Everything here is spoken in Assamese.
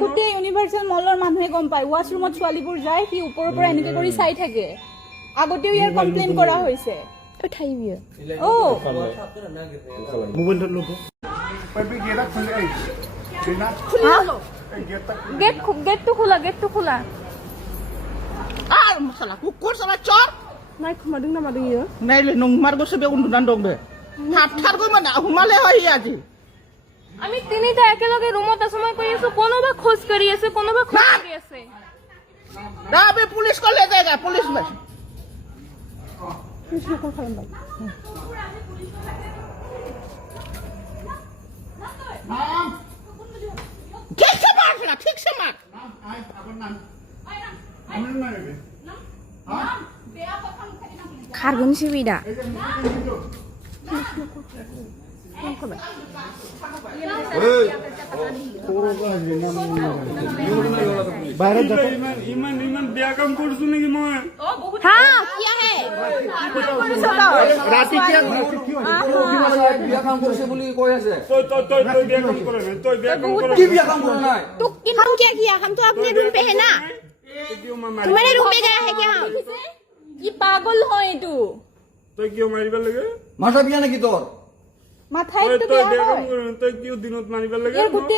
গোটেই ইউনিভাৰ্চেল মলৰ মানুহে গম পায় ৱাশৰুমত ছোৱালীবোৰ যায় সি ওপৰৰ পৰা এনেকে কৰি চাই থাকে আগতেও ইয়াৰ কমপ্লেইন কৰা হৈছে ও মোবাইলটা লোটো পাইপি গেটা খুলে আই গেটটো খোলা আর মাসালা কুকুর সালা চর নাই মাদুং না মাদুং ইयो নাইলে নং মারগো সবে উন্ডুনান দং দে থাপথার কই মানে হুমালে হয় আজি আমি তিনিটা একেলগে ৰুমত আছো মই কৈ আছো কোনোবা খোজ কৰি আছে রাবে পুলিশ কলে দেগা পুলিশ বাস ঠিক সে মার না ঠিক সে মার আই আপন নাম আমি না রে হ্যাঁ খারগুন সিবিদা বাইরে যা ইমান বেয়া কাম কৰিছো নেকি মই हां क्या है ৰাতি কি বিয়া কাম কৰিছে বুলি কৈ আছে তই বেয়া কাম কৰা নাই তই বেয়া কাম কৰা কি বিয়া কাম কৰা নাই तो हम क्या किया हम तो अपने रूम पे है ना কিয় মাৰি तुम्हारे रूम पे गया है क्या हम ये पागल हो एटू তই কিয় মাৰিব লাগে মাথা বিয়া নেকি তোৰ মাথায় তই তো বেয়া বেয়া কাম হয় কৰা তই কিয় দিনত মাৰিব লাগে ইয়াৰ গোটেই